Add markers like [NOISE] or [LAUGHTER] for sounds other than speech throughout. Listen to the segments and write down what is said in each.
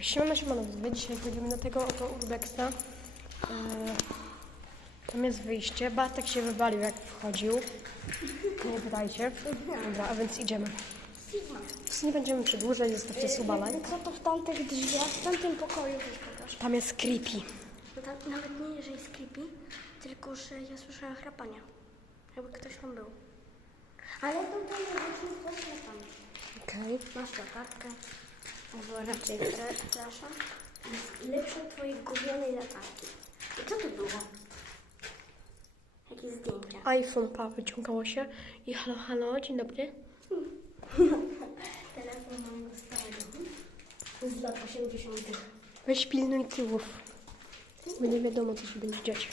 Siemano, siemano, widzowie. Dzisiaj chodzimy na tego oto urbexa. E, tam jest wyjście. Bartek się wywalił jak wchodził. Nie pytajcie. Dobra, a więc idziemy. Nie będziemy przedłużać, zostawcie suba like. Co to w tamtych drzwiach, w tamtym pokoju też pokaż. Tam jest creepy. No nawet nie, że jest creepy, tylko że ja słyszałam chrapania. Jakby ktoś tam był. Ale to tam jest właśnie tam. Okej. Masz latarkę, albo raczej. Jest lepsza od twojej gównianej latarki. I co to było? Jakieś zdjęcia. iPhone, pa, wyciągało się. I halo, halo, dzień dobry. [LAUGHS] Telefon mojego starego. Z lat 80. Weź pilnuj tyłów. Bo nie wiadomo, co się będzie dziać.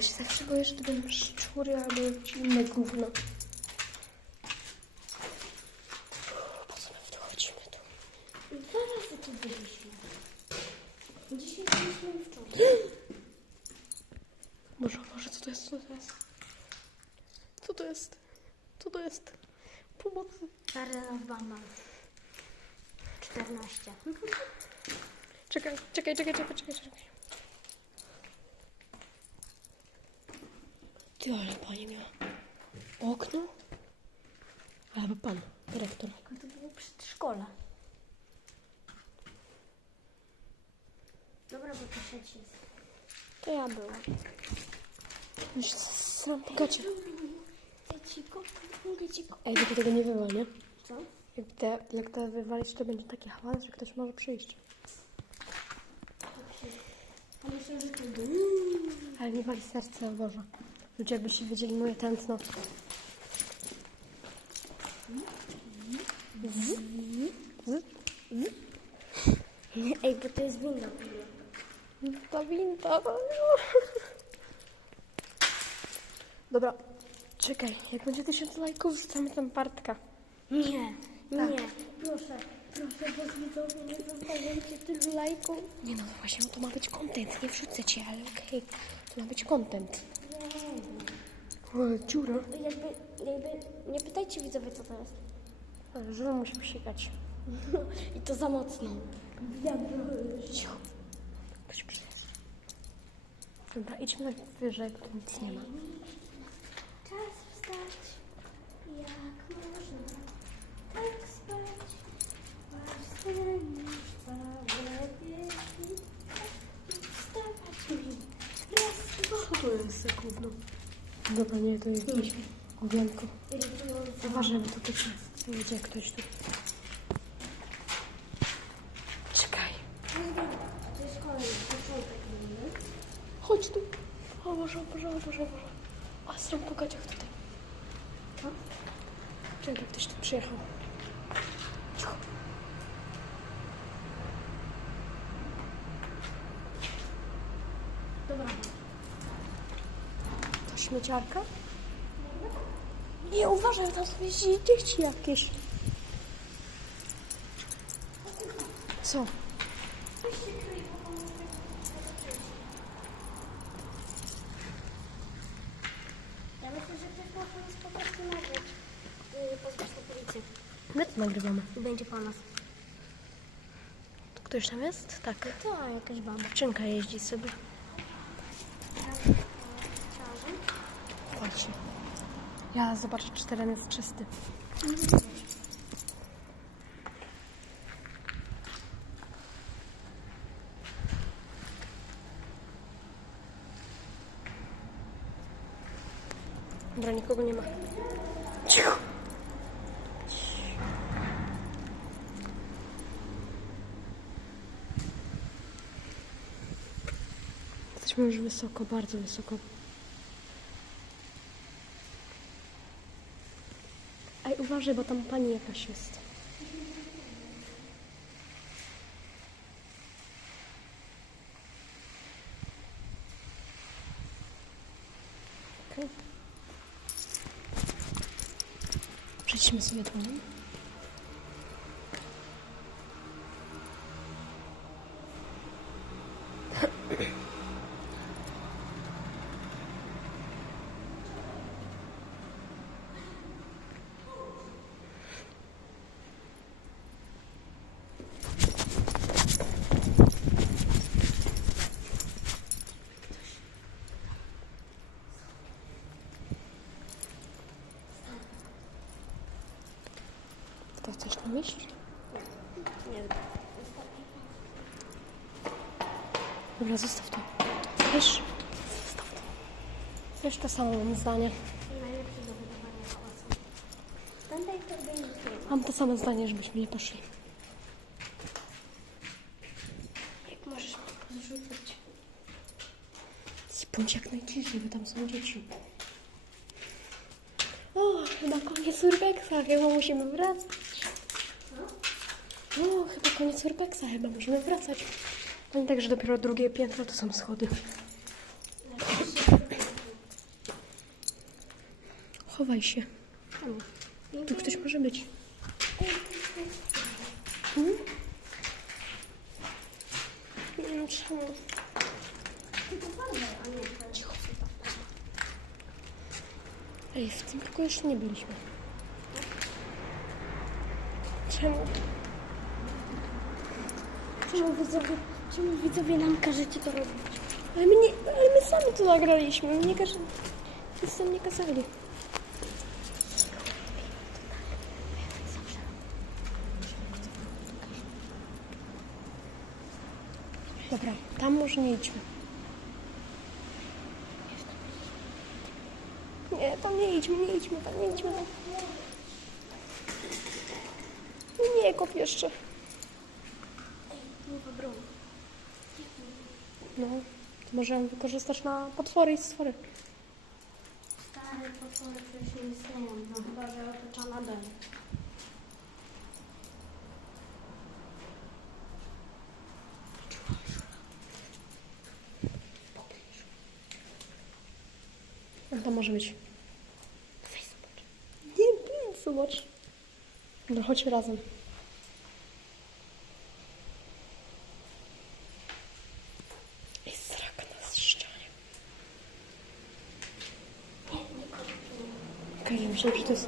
Się zawsze boję, że to będą szczury albo inne gówno. Po co my w to chodzimy tu? Tu byliśmy. Dzisiaj byliśmy wczoraj. Boże, Boże, co to jest? Co to jest? Co to jest? Co to jest? Pomocy. Karela Batman. 14. Czekaj, czekaj, czekaj, czekaj, czekaj, czekaj. Ty, ale pani miała okno? Albo pan, dyrektor. To było przedszkole. To ja byłam. Już sram po gacie. Ej, gdyby tego nie było, nie? Co? Jak te, jak te wywalić, to będzie taki hałas, że ktoś może przyjść. A myślę, że to był. Ale nie wali serce, o Boże. Ludzie jakbyście wiedzieli moje tętno. Ej, bo to jest winda. Ta winda. Dobra, czekaj. Jak będzie tysiąc lajków, wrzucamy tam Bartka. Nie, nie. Proszę, proszę, bo widzowie nie zostawiajcie tylu lajków. Nie no, właśnie, no to ma być content. Nie wrzucę cię, ale okej. To ma być content. O, dziura. Jakby, jakby, nie pytajcie widzowie, co to jest. Ale żul musi psikać. [LAUGHS] I to za mocno. Cicho. Ktoś przyjdzie. Dobra, idźmy na wyżej, bo tu nic nie ma. Czas wstać, jak można tak spać. Właśnie już całe wieki, wstawać mi. Raz, dwa, Co to jest za gówno? Dobra, nie, to jest jakieś gównianko. Uważaj, bo to też jest. Tu jedzie ktoś tu. Czekaj. To jest kolejny początek winny. Chodź tu. O Boże, o Boże, o Boże, o Boże. A stron po gaciach tutaj. Co? Czekaj, ktoś tu przyjechał. Cicho. Dobra. To śmieciarka? Nie, uważaj, tam są dzieci jakieś. Co? Ja myślę, że ktoś może nas po prostu nagrać. Yy, pozwać na policję. My to nagrywamy. Będzie po nas. Ktoś tam jest? Tak. To jakaś baba. Dziewczynka jeździ sobie. Chodź. Ja zobaczę, czy teren jest czysty. Dobra, nikogo nie ma. Cicho. Jesteśmy już wysoko, bardzo wysoko. Ej, uważaj, bo tam pani jakaś jest. Okej. Przejdźmy sobie dłoń. tam iść? Nie wiem. Dobra, zostaw to. Wiesz, zostaw to. Wiesz, to samo mam zdanie. Mam to samo zdanie, żebyśmy nie poszli. Jak możesz mnie zrzucić? Bądź jak najciszej, bo tam są dzieci. O, chyba koniec urbexa, chyba musimy wracać. No, chyba koniec urbexa, chyba musimy wracać. Pamiętaj, że dopiero drugie piętro to są schody. Chowaj się. Tu ktoś może być. Hmm? Tylko Ej, w tym pokoju jeszcze nie byliśmy. Czemu? Czemu widzowie, czemu widzowie nam każecie to robić? Ale my, nie, ale my sami to nagraliśmy. My nie każe... Nic nam nie kazali. Dobra, tam może nie idźmy. Nie, tam nie idźmy, nie idźmy, tam nie idźmy. Nie, nie, kop jeszcze. No, to możemy wykorzystać na potwory i stwory. Stare potwory przecież nie istnieją. No chyba, że otoczona dom. No to może być. Weź zobacz. Nie, nie, zobacz. No chodźmy razem. I sraka na ścianie. Okej, ja myślałam, że to jest...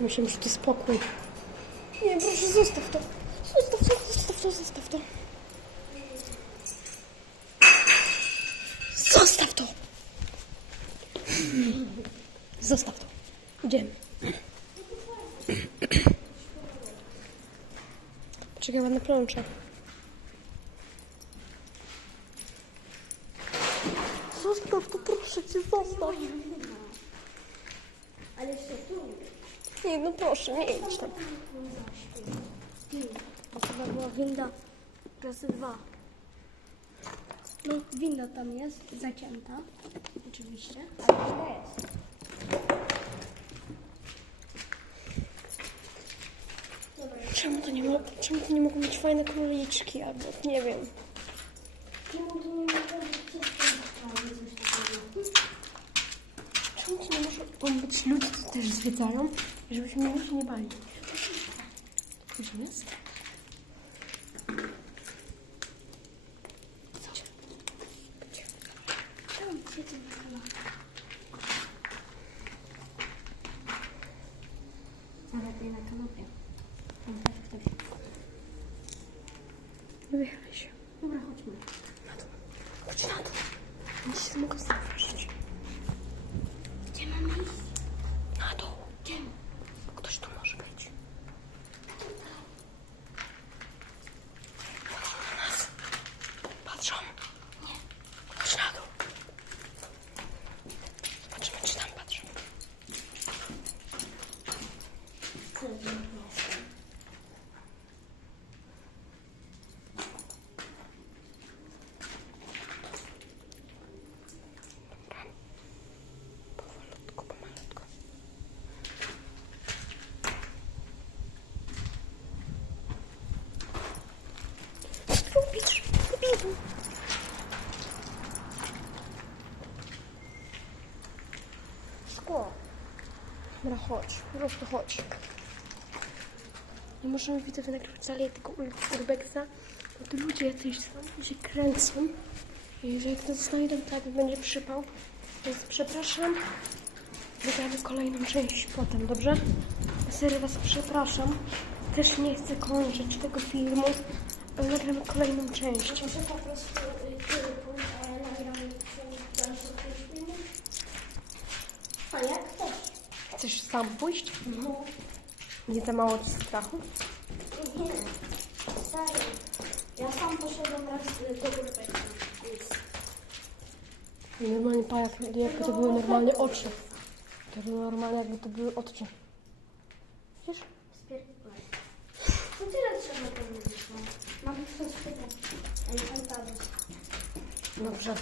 Ja myślałam, że to jest. Nie, proszę, zostaw to. Zostaw to, zostaw to, zostaw to. Zostaw to! Zostaw to. Idziemy. Czekaj, ładne plącze. Zostaw to, proszę cię, zostaw. Ale jeszcze tu. Nie, no proszę, nie idź tam. To chyba była winda razy dwa. No, winda tam jest, zacięta. Oczywiście. Ale winda jest. Czemu to nie, mo- czemu to nie mogą być fajne króliczki albo nie wiem. Czemu tu nie mogę być czysto? coś takiego? To nie muszą być ludzie, co też zwiedzają, żebyśmy się nie bali. Gdzie jest? Siedzę na kanapie. Nawet nie na kanapie. Tam też ktoś. Nie wychylaj się. Dobra, chodźmy. Na dół. Chodź na dół. Oni się mogą zauważyć. Gdzie mamy iść? Na dół. Gdzie? Ktoś tu może być. Patrzą na nas. Patrzą. Nie. Chodź na dół. Zobaczymy, czy tam patrzą. Co to jest? Powolutku, pomalutku. Co ty robisz? Debilu. Szkło. Dobra, chodź. Po prostu chodź. Nie możemy widzowie nagrywać dalej tego ur- urbexa, bo tu ludzie jacyś są, się kręcą. I że jak to znajdą, to będzie przypał. Więc przepraszam. Wygramy kolejną część potem, dobrze? Serio was przepraszam. Też nie chcę kończyć tego filmu, ale nagramy kolejną część. Może po prostu y, ty pójść, a ja nagram dalsze filmy? A jak chcesz? Sam pójść? No. Nie za mało ci strachu? Nie, serio. Ja sam poszedłem raz do. Nic. Normalnie pa, jak, jakby to były normalnie oczy. To było normalnie jakby to były oczy. Widzisz? Spierdolę. To tyle trzeba powiedzieć, no. Mam coś pytać. Encantados. Dobrze.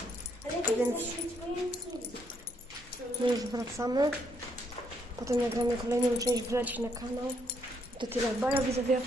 Ale jak Więc- jest. My już wracamy. Potem nagramy kolejną część, wleci na kanał. To tyle. Baja widzowie.